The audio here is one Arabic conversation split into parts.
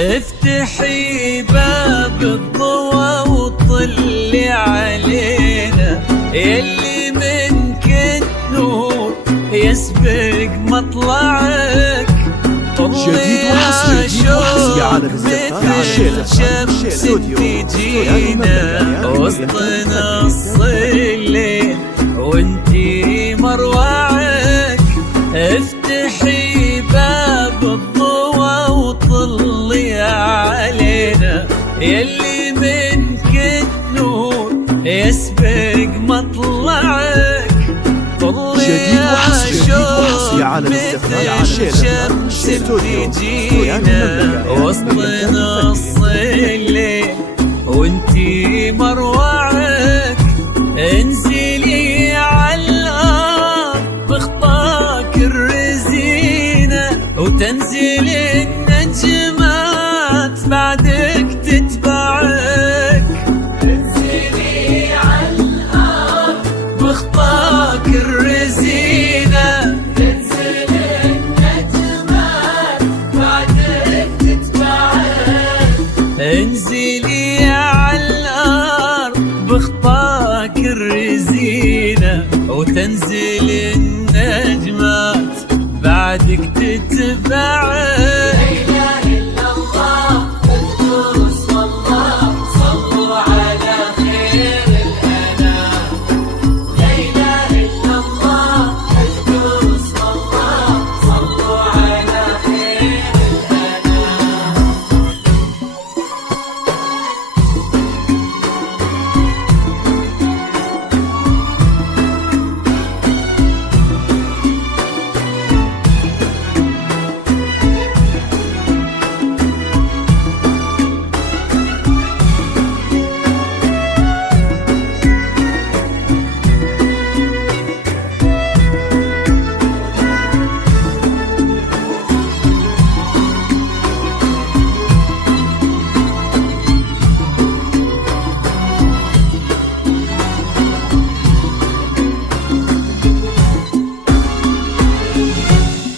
افتحي باب الضوى وطلي علينا، يلي منك النور يسبق مطلعك. جديد وحصري على مثل شمس تجينا وسط نص الليل وانتي مروعك. افتحي باب الضوى وطلي علينا، يلي منك النور يسبق مطلعك. جديد وحصري على مثل شمس تجينا وسط نص الليل وانتي مروعك. انزلي على الارض بخطاك الرزينة وتنزل النجمات بعدك تتبعك. انزلي على الارض بخطاك الرزينة تنزل النجمات بعدك تتبعك. انزلي على الارض بخطاك الرزينة وتنزل النجمات بعدك تتبعك.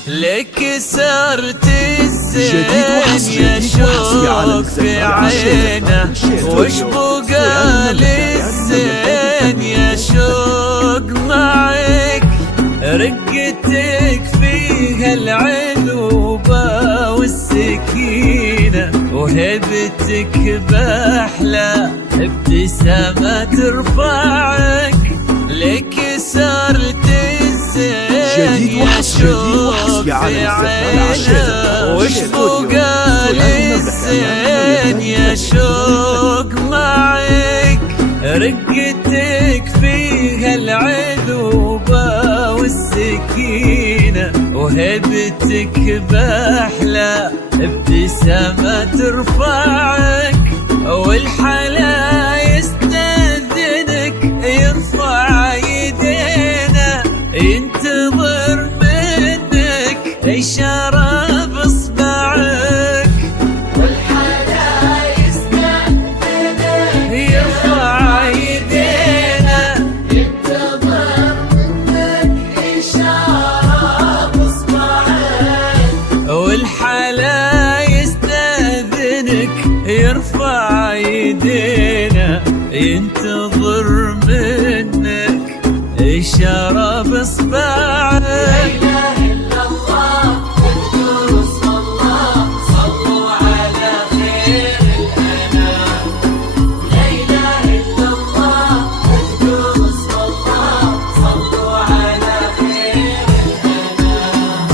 لك سرت الزين يا شوق في عينه، وش بقى للزين يا شوق معك. رقتك فيها العذوبة والسكينة وهبتك بأحلى ابتسامة ترفعك. لك سرت الزين يا شوق في عينه، وش بقى للزين يا شوق معك. رقتك فيها العذوبة والسكينة وهبتك بأحلى ابتسامة ترفعك. والحلا يستأذنك يرفع يدينا، ينتظر منك إشارة بإصبعك. والحلا يستأذنك يرفع يدينا، ينتظر منك إشارة بإصبعك. والحلا يستأذنك يرفع يدينا، ينتظر منك إشارة بإصبعك. لا إله إلا الله والقدوس والله صلوا على خير الأنام. لا إله إلا الله والقدوس والله صلوا على خير الأنام.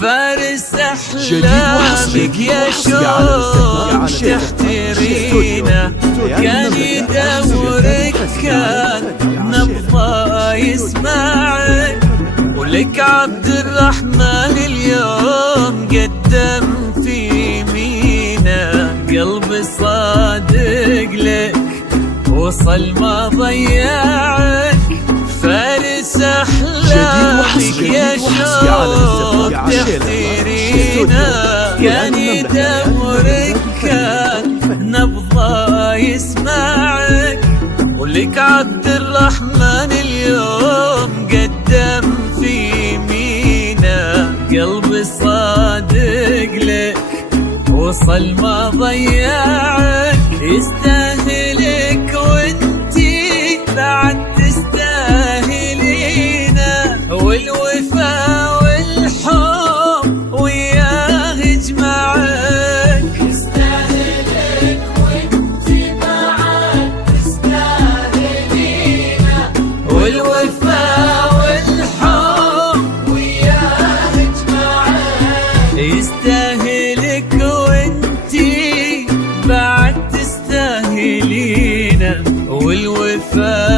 فارس أحلامك يا شوق تحترينا، كان يدورك كان نبضه يسمعك، ولك عبد الرحمن اليوم قدم في يمينه، قلب صادق لك وصل ما ضيعك، فارس احلامك يا شوق تحترينا، كان يدورك كان نبضه يسمعك، ولك عبد الرحمن اليوم قدم في يمينه، قلب صادق لك وصل ما ضيعك، يستاهلك وانتي بعد تستاهلينا، والوفا والحب وياه يجمعك، يستاهلك وانتي بعد تستاهلينا، والوفا والحب وياه يجمعك، يستاهلك وانتي بعد تستاهلينا، والوفا